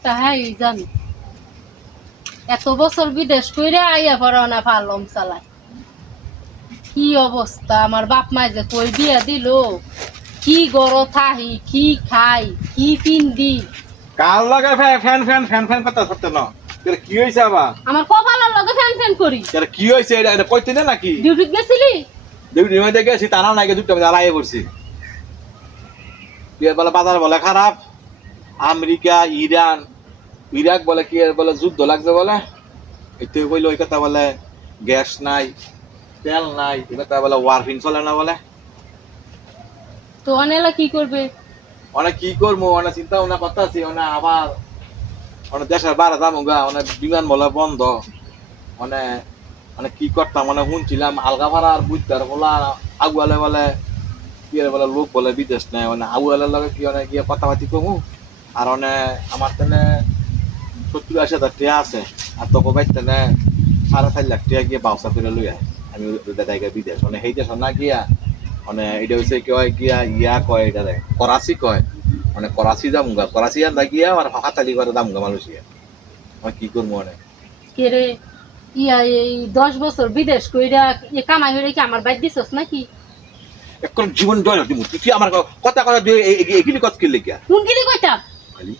একটা হাই জানি এত বছর বিদেশ কইরা আইয়া পড়া না পারলাম চালায় কি অবস্থা আমার বাপ মায় যে কই বিয়া দিল কি গর থাহি কি খাই কি পিন্দি কাল লাগে ফ্যান ফ্যান ফ্যান ফ্যান কথা করতে না তোর কি হইছে আবার আমার কপালের লগে ফ্যান ফ্যান করি তোর কি হইছে এটা কইতে না নাকি ডিউটি গেছিলি ডিউটি মধ্যে গেছি তারা নাকি দুটো আড়াই পড়ছি বিয়ের বলে বাজার বলে খারাপ আমেরিকা ইরান ইরাক বলে কি বলে যুদ্ধ লাগছে বলে এতে কইলো ওই কথা বলে গ্যাস নাই তেল নাই এই কথা বলে ওয়ারফিন চলে না বলে তো অনেলা কি করবে অনেক কি করবো অনেক চিন্তা ভাবনা করতেছি অনেক আবার অনেক দেশের বাইরে যাবো গা অনেক বিমান বলে বন্ধ অনেক অনেক কি করতাম অনেক শুনছিলাম আলগা ভাড়া আর বুঝতার বলা আগুয়ালে বলে কি বলে লোক বলে বিদেশ নেয় মানে আগুয়ালের লগে কি অনেক গিয়ে কথাবার্তি কমু আর অনেক আমার তেনে 70-80 হাজার টাকা আছে আর তোকে বাইতে 4.5 লাখ টাকা গিয়ে বাউসা করে লই আয় আমি দাদাইকে বিদেশ মানে সেই দেশ না গিয়া মানে এটা হচ্ছে কি হয় গিয়া ইয়া কয় এটা করাচি কয় মানে করাচি যামুগা করাচি আর না গিয়া আর হাতালি করে যামুগা মালয়েশিয়া আমি কি করবো মানে কে রে ইয়া এই 10 বছর বিদেশ কইরা এ কামাই হইরে কি আমার বাইর দিছস নাকি এখন জীবন জয় দিমু তুই আমার কথা কথা দিয়ে এগুলি কথা কি লেগিয়া কোন গিলি কইতা খালি